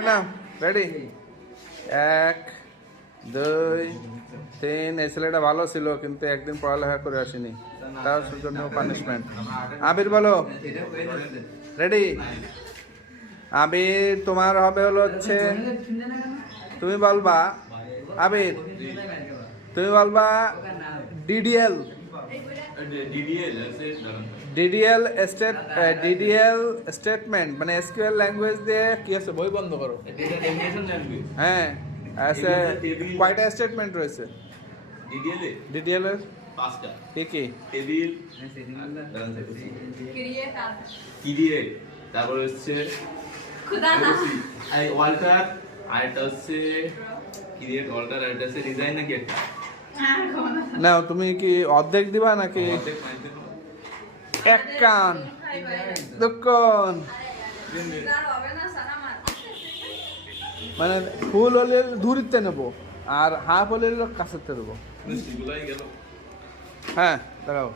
না রেডি 1 2 3 এই ছেলেটা ভালো ছিল কিন্তু একদিন পড়ালেখা করে আসেনি তার জন্য পানিশমেন্ট আবির বলো রেডি আবির তোমার হবে হলো হচ্ছে তুমি বলবা আবির তুমি বলবা ডিডিএল ডিডিএল স্টেটমেন্ট মানে এসকিউএল ল্যাঙ্গুয়েজ দিয়ে কি আছে বই বন্ধ করো হ্যাঁ আছে কয়টা স্টেটমেন্ট রয়েছে ডিডিএল এর পাঁচটা কি কি টেবিল ক্রিয়েট তারপর হচ্ছে ওয়াল্টার আরেকটা হচ্ছে ক্রিয়েট ওয়াল্টার আরেকটা হচ্ছে ডিজাইন নাকি একটা না তুমি কি অর্ধেক দিবা নাকি এক কান দোকান মানে ফুল হলে দূরিতে নেবো আর হাফ হলে কাছেতে দেবো হ্যাঁ দাঁড়াও